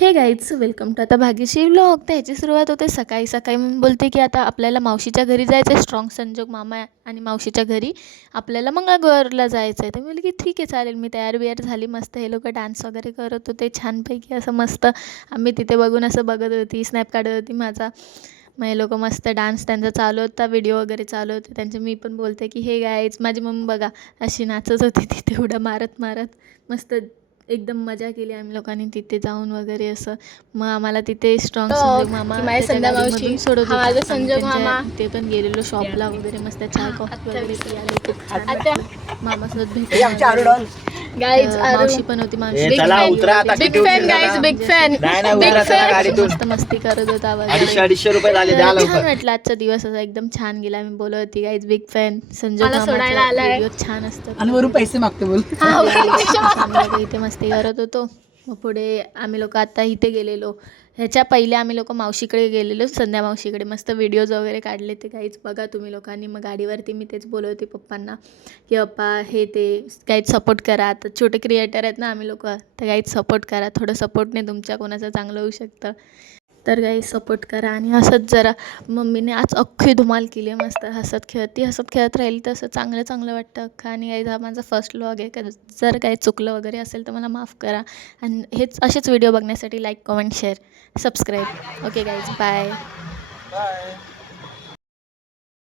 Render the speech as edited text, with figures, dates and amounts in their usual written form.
हे guys welcome to आता Bhagyashree vlog. तर ह्याची सुरुवात होते सकाळी सकाळी. मी बोलते की आता आपल्याला मावशीच्या घरी जायचं आहे. स्ट्रॉंग संजोग मामा आणि मावशीच्या घरी आपल्याला मंगळगौरला जायचं आहे. तर मी बोलली की ठीक आहे चालेल. मी तयार बियार झाली मस्त. हे लोक डान्स वगैरे करत होते छानपैकी असं मस्त. आम्ही तिथे बघून असं बघत होती, स्नॅप काढत होती माझा. मग हे लोक मस्त डान्स त्यांचा चालू होता, व्हिडिओ वगैरे चालू होते त्यांचे. मी पण बोलते की हे गाईज माझी मम्मी बघा अशी नाचत होती तिथे उड्या मारत मारत मस्त. एकदम मजा केली आम्ही लोकांनी तिथे जाऊन वगैरे असं. मग आम्हाला तिथे स्ट्रॉंग संजोग मामा त्याच्या गाडीमधून सोडत होता. आम्ही त्यांच्या ते पण गेलेलो शॉपला वगैरे मस्त चहा कॉफी वगैरे पियालो. खूप छान वाटलं मामासोबत भेटून. गाईज मावशी पण होती. मावशी चला उतरा आता. Big fan guys, big fan. नाही उतरा चला गाडीतून. मस्त मस्ती करत होता वगैरे. 250 रुपये झाले द्या छान लवकर. वाटलं आजचा दिवस असा एकदम छान गेला. मी बोलत होती गाईज बिग फॅन संजोग मला सोडायला मामाचे आलाय. व्हिडिओ छान असतात. आणि वरून पैसे मागते बोल. आम्ही लोक इथे मस्ती करत होतो. मग पुढे आम्ही लोक आता इथे गेलेलो. ह्याच्या पहिले आम्ही लोक मावशीकडे गेलेलो, संध्या मावशीकडे. मस्त व्हिडिओज वगैरे काढले ते काहीच बघा तुम्ही लोकांनी. मग गाडीवरती मी तेच बोलत होते पप्पांना की पप्पा हे ते काहीच सपोर्ट करा. आता छोटे क्रिएटर आहेत ना आम्ही लोक, तर काहीच सपोर्ट करा. थोडं सपोर्टने तुमच्या कोणाचं चांगलं होऊ शकतं. तर काही सपोर्ट करा. आणि असंच जरा मम्मीने आज अख्खी धमाल केली आहे मस्त. हसत खेळत राहिली तर असं चांगलं चांगलं वाटतं अख्खा. आणि काही हा माझा फर्स्ट व्लॉग आहे. जर काही चुकलं वगैरे असेल तर मला माफ करा. आणि असेच व्हिडिओ बघण्यासाठी like comment share subscribe. Okay guys bye.